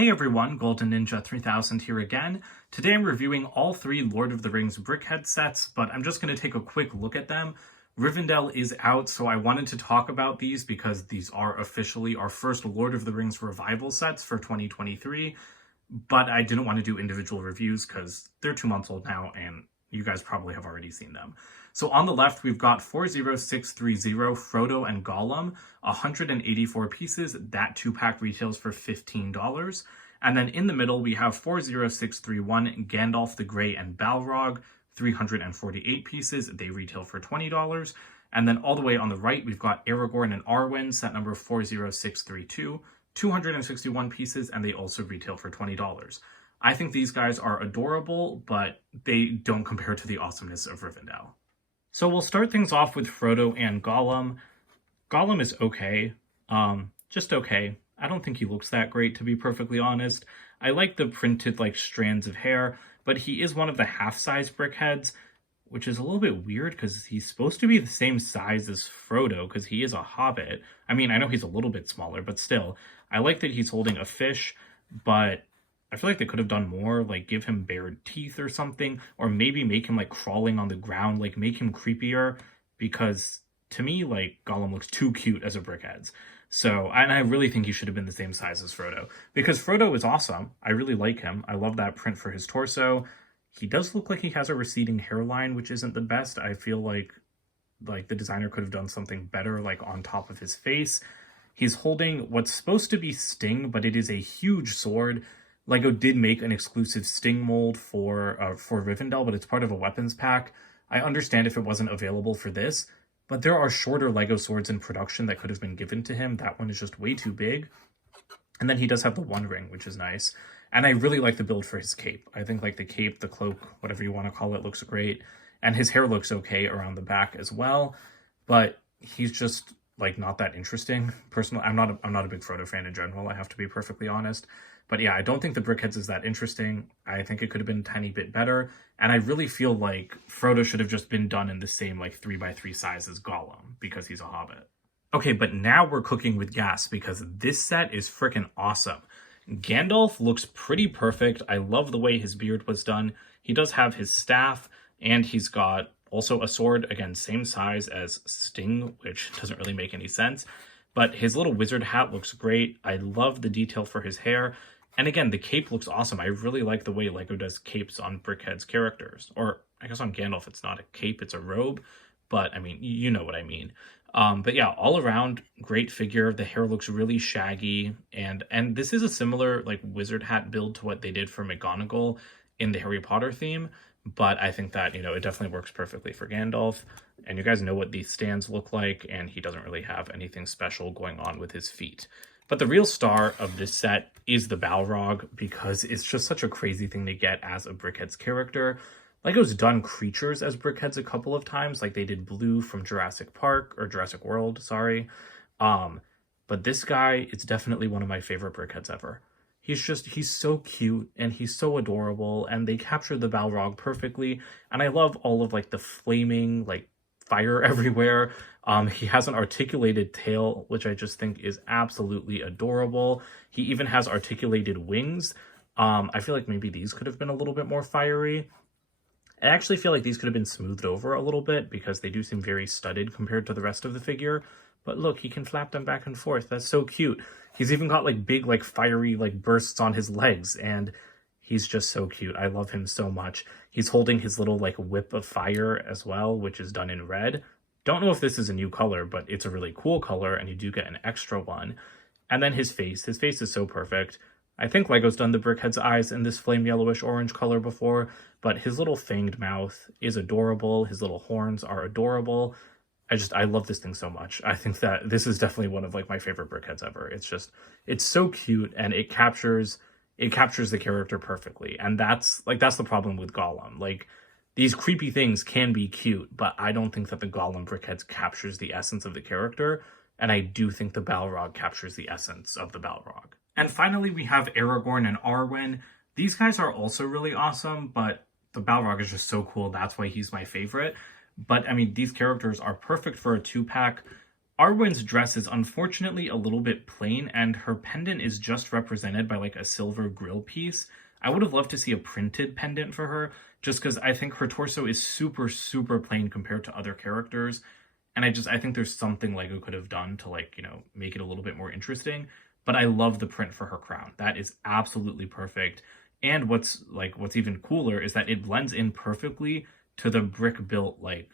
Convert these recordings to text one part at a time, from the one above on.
Hey everyone, Golden Ninja 3000 here again. Today I'm reviewing all three Lord of the Rings BrickHeadz sets, but I'm just going to take a quick look at them. Rivendell is out, so I wanted to talk about these because these are officially our first Lord of the Rings revival sets for 2023, but I didn't want to do individual reviews because they're 2 months old now and you guys probably have already seen them. So on the left, we've got 40630 Frodo and Gollum, 184 pieces. That 2-pack retails for $15. And then in the middle, we have 40631 Gandalf the Grey and Balrog, 348 pieces. They retail for $20. And then all the way on the right, we've got Aragorn and Arwen, set number 40632, 261 pieces, and they also retail for $20. I think these guys are adorable, but they don't compare to the awesomeness of Rivendell. So we'll start things off with Frodo and Gollum. Gollum is okay, just okay. I don't think he looks that great, to be perfectly honest. I like the printed strands of hair, but he is one of the half-size BrickHeadz, which is a little bit weird because he's supposed to be the same size as Frodo because he is a hobbit. I mean, I know he's a little bit smaller, but still. I like that he's holding a fish, but I feel like they could have done more, give him bared teeth or something, or maybe make him crawling on the ground, make him creepier, because to me, Gollum looks too cute as a BrickHeadz. So, and I really think he should have been the same size as Frodo, because Frodo is awesome. I really like him. I love that print for his torso. He does look like he has a receding hairline, which isn't the best. I feel like the designer could have done something better, on top of his face. He's holding what's supposed to be Sting, but it is a huge sword. LEGO did make an exclusive Sting mold for Rivendell, but it's part of a weapons pack. I understand if it wasn't available for this, but there are shorter LEGO swords in production that could have been given to him. That one is just way too big. And then he does have the One Ring, which is nice. And I really like the build for his cape. I think the cape, the cloak, whatever you want to call it, looks great. And his hair looks okay around the back as well. But he's just not that interesting. Personally, I'm not a big Frodo fan in general, I have to be perfectly honest. But yeah, I don't think the BrickHeadz is that interesting. I think it could have been a tiny bit better. And I really feel like Frodo should have just been done in the same 3x3 size as Gollum because he's a hobbit. Okay, but now we're cooking with gas because this set is freaking awesome. Gandalf looks pretty perfect. I love the way his beard was done. He does have his staff and he's got also a sword, again, same size as Sting, which doesn't really make any sense. But his little wizard hat looks great. I love the detail for his hair. And again, the cape looks awesome. I really like the way LEGO does capes on BrickHeadz characters. Or I guess on Gandalf, it's not a cape, it's a robe. But I mean, you know what I mean. But yeah, all around, great figure. The hair looks really shaggy. And this is a similar wizard hat build to what they did for McGonagall in the Harry Potter theme. But I think that, it definitely works perfectly for Gandalf. And you guys know what these stands look like, and he doesn't really have anything special going on with his feet. But the real star of this set is the Balrog, because it's just such a crazy thing to get as a BrickHeadz character. LEGO's done creatures as BrickHeadz a couple of times, they did Blue from Jurassic Park, or Jurassic World, sorry. But this guy is definitely one of my favorite BrickHeadz ever. He's so cute and he's so adorable, and they capture the Balrog perfectly. And I love all of the flaming fire everywhere. He has an articulated tail, which I just think is absolutely adorable. He even has articulated wings. I feel like maybe these could have been a little bit more fiery. I actually feel like these could have been smoothed over a little bit because they do seem very studded compared to the rest of the figure. But look, he can flap them back and forth. That's so cute. He's even got big fiery bursts on his legs, and he's just so cute. I love him so much. He's holding his little whip of fire as well, which is done in red. Don't know if this is a new color, but it's a really cool color, and you do get an extra one. And then his face. His face is so perfect. I think LEGO's done the BrickHeadz eyes in this flame yellowish orange color before, but his little fanged mouth is adorable. His little horns are adorable. I love this thing so much. I think that this is definitely one of my favorite BrickHeadz ever. It's so cute, and it captures the character perfectly. And that's the problem with Gollum. These creepy things can be cute, but I don't think that the Gollum BrickHeadz captures the essence of the character. And I do think the Balrog captures the essence of the Balrog. And finally, we have Aragorn and Arwen. These guys are also really awesome, but the Balrog is just so cool. That's why he's my favorite. But I mean, these characters are perfect for a 2-pack. Arwen's dress is unfortunately a little bit plain, and her pendant is just represented by like a silver grill piece. I would have loved to see a printed pendant for her, just because I think her torso is super, super plain compared to other characters. And I think there's something Lego could have done to like, make it a little bit more interesting. But I love the print for her crown. That is absolutely perfect. And what's even cooler is that it blends in perfectly to the brick built like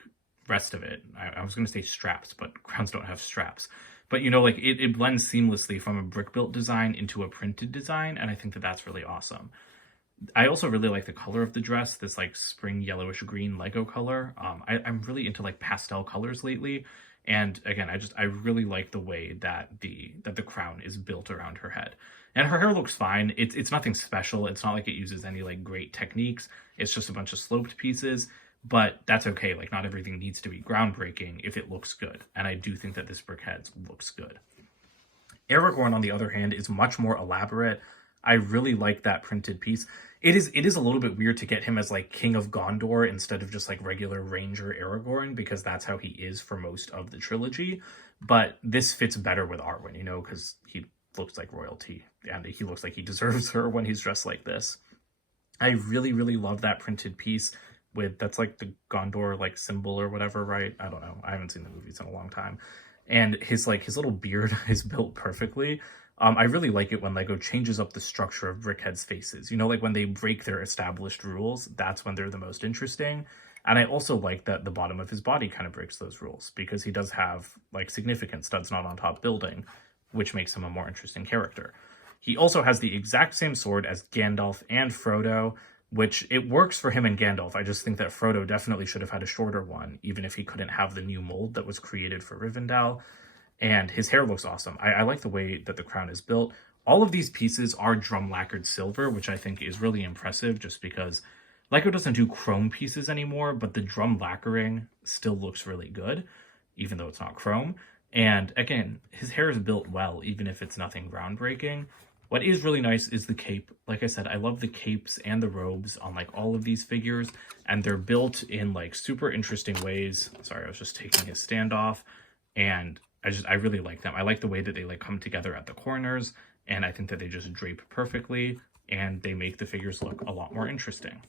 rest of it. I was going to say straps, but crowns don't have straps. But it blends seamlessly from a brick built design into a printed design, and I think that that's really awesome. I also really like the color of the dress, this like spring yellowish green Lego color. I'm really into like pastel colors lately, and again, I really like the way that the crown is built around her head. And her hair looks fine. It's nothing special. It's not like it uses any like great techniques. It's just a bunch of sloped pieces. But that's okay. Like, not everything needs to be groundbreaking if it looks good. And I do think that this BrickHeadz looks good. Aragorn, on the other hand, is much more elaborate. I really like that printed piece. It is a little bit weird to get him as like King of Gondor instead of just like regular Ranger Aragorn, because that's how he is for most of the trilogy. But this fits better with Arwen, because he looks like royalty and he looks like he deserves her when he's dressed like this. I really, really love that printed piece. That's like the Gondor like symbol or whatever, right? I don't know. I haven't seen the movies in a long time. And his little beard is built perfectly. I really like it when Lego changes up the structure of BrickHeadz faces. Like when they break their established rules, that's when they're the most interesting. And I also like that the bottom of his body kind of breaks those rules, because he does have like significant studs not on top building, which makes him a more interesting character. He also has the exact same sword as Gandalf and Frodo, which it works for him and Gandalf. I just think that Frodo definitely should have had a shorter one, even if he couldn't have the new mold that was created for Rivendell. And his hair looks awesome. I like the way that the crown is built. All of these pieces are drum lacquered silver, which I think is really impressive, just because Lego doesn't do chrome pieces anymore, but the drum lacquering still looks really good, even though it's not chrome. And again, his hair is built well, even if it's nothing groundbreaking. What is really nice is the cape. Like I said, I love the capes and the robes on like all of these figures, and they're built in like super interesting ways. Sorry, I was just taking his stand off, and I really like them. I like the way that they like come together at the corners, and I think that they just drape perfectly, and they make the figures look a lot more interesting.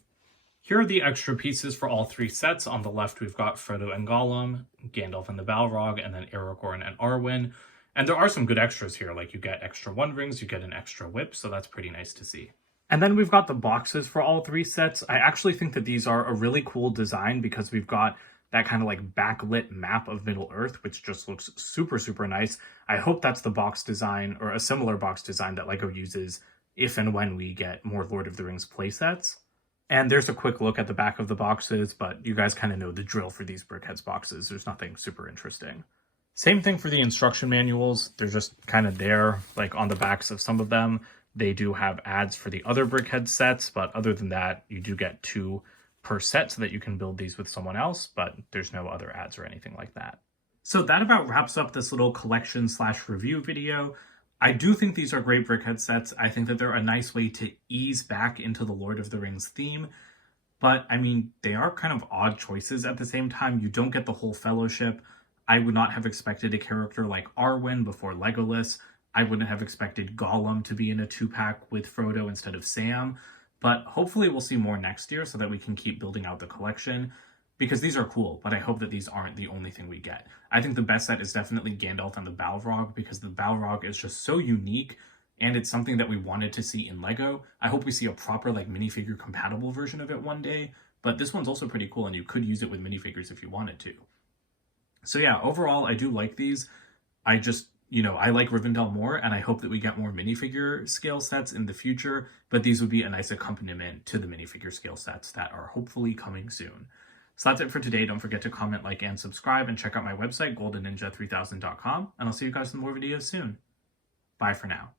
Here are the extra pieces for all three sets. On the left, we've got Frodo and Gollum, Gandalf and the Balrog, and then Aragorn and Arwen. And there are some good extras here, like you get extra One Rings, you get an extra whip, so that's pretty nice to see. And then we've got the boxes for all three sets. I actually think that these are a really cool design, because we've got that kind of like backlit map of Middle-earth, which just looks super, super nice. I hope that's the box design, or a similar box design, that Lego uses if and when we get more Lord of the Rings playsets. And there's a quick look at the back of the boxes, but you guys kind of know the drill for these BrickHeadz boxes. There's nothing super interesting. Same thing for the instruction manuals. They're just kind of there, like on the backs of some of them. They do have ads for the other BrickHeadz sets, but other than that, you do get 2 per set so that you can build these with someone else, but there's no other ads or anything like that. So that about wraps up this little collection/review video. I do think these are great BrickHeadz sets. I think that they're a nice way to ease back into the Lord of the Rings theme, but I mean, they are kind of odd choices at the same time. You don't get the whole fellowship. I would not have expected a character like Arwen before Legolas. I wouldn't have expected Gollum to be in a 2-pack with Frodo instead of Sam. But hopefully we'll see more next year so that we can keep building out the collection, because these are cool, but I hope that these aren't the only thing we get. I think the best set is definitely Gandalf and the Balrog, because the Balrog is just so unique, and it's something that we wanted to see in Lego. I hope we see a proper like minifigure compatible version of it one day, but this one's also pretty cool, and you could use it with minifigures if you wanted to. So yeah, overall, I do like these. I just, I like Rivendell more, and I hope that we get more minifigure scale sets in the future, but these would be a nice accompaniment to the minifigure scale sets that are hopefully coming soon. So that's it for today. Don't forget to comment, like, and subscribe, and check out my website, goldenninja3000.com, and I'll see you guys in more videos soon. Bye for now.